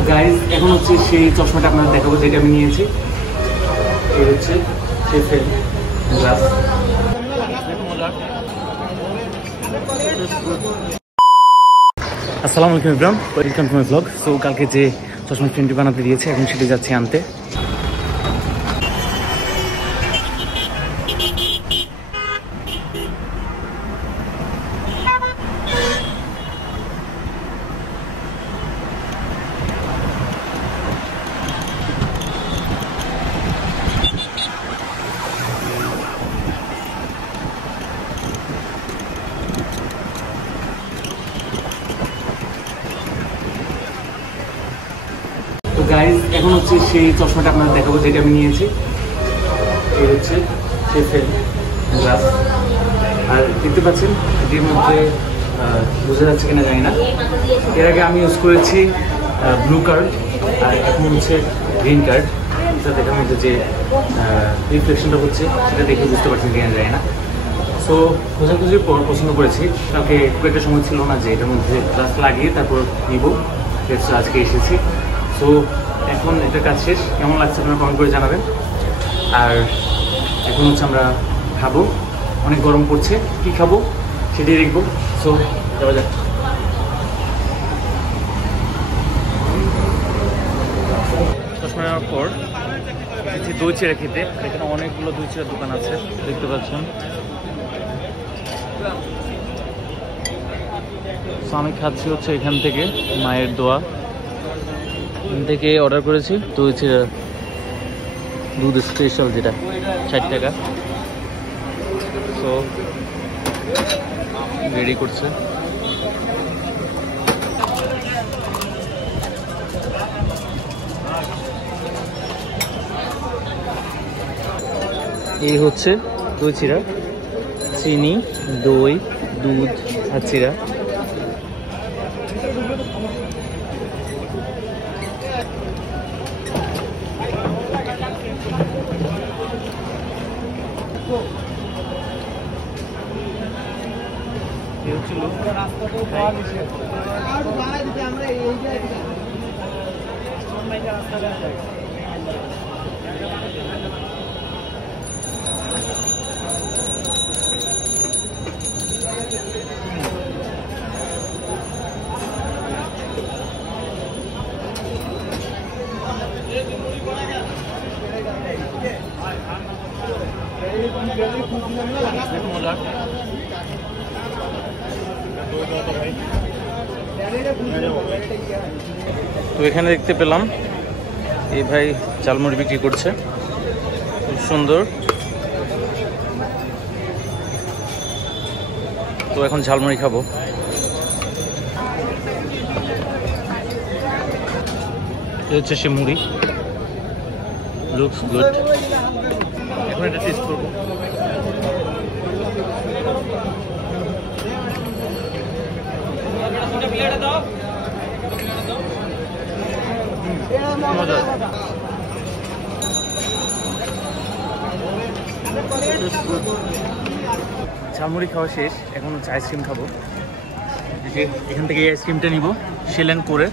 তো গাইজ এখন হচ্ছে সেই চশমাটা আপনারা দেখাবো যেটা আমি নিয়েছি। এই হচ্ছে সেই ফেল গ্লাস। আসসালামু আলাইকুম Ibrahim, welcome to my blog. So কালকে যে চশমা ফ্রেমটি বানাতে দিয়েছে এখন সেটি যাচ্ছি আনতে। তো গাইজ এখন হচ্ছে সেই চশমাটা আপনারা দেখাবো যেটা আমি নিয়েছি। এই হচ্ছে সেই ফেল গ্লাস। আর দেখতে পাচ্ছেন এটির মধ্যে বোঝা যাচ্ছে কিনা জানি না, এর আগে আমি ইউজ করেছি ব্লু কার্ড আর এখন হচ্ছে গ্রিন কার্ড। এটা দেখার মধ্যে যে রিফ্লেকশনটা হচ্ছে সেটা দেখে বুঝতে পারছেন কিনা জানি না। সো খোঁজাখুঁজির পর পছন্দ করেছি, কাউকে খুব একটা সময় ছিল না যে এটার মধ্যে গ্লাস লাগিয়ে তারপর নিব। আজকে এসেছি। সো এখন এটা কাজ শেষ, কেমন লাগছে আপনারা কমেন্ট করে জানাবেন। আর এখন হচ্ছে আমরা খাবো, অনেক গরম পড়ছে, কি খাবো সেটাই দেখবো। সো যাওয়া যাক। চশমা নেওয়ার পর দই চিড়া খেতে, এখানে অনেকগুলো দই চিড়ার দোকান আছে দেখতে পাচ্ছেন। আমি খাচ্ছি হচ্ছে এখান থেকে মায়ের দোয়া থেকে অর্ডার করেছি দই চিড়া দুধ স্পেশাল, যেটা 60 টাকা। সো রেডি করছে। এই হচ্ছে দই চিড়া, চিনি, দই, দুধ আর চিড়া। তো এখানে দেখতে পেলাম এই ভাই ঝালমুড়ি বিক্রি করছে, খুব সুন্দর। তো এখন ঝালমুড়ি খাবো। এই হচ্ছে সে মুড়ি, লুকস গুড। এখন এটা টেস্ট করবো। ঝালমুড়ি খাওয়া শেষ, এখন হচ্ছে আইসক্রিম খাবো। এখান থেকে এই আইসক্রিমটা নিব, সেলেন করে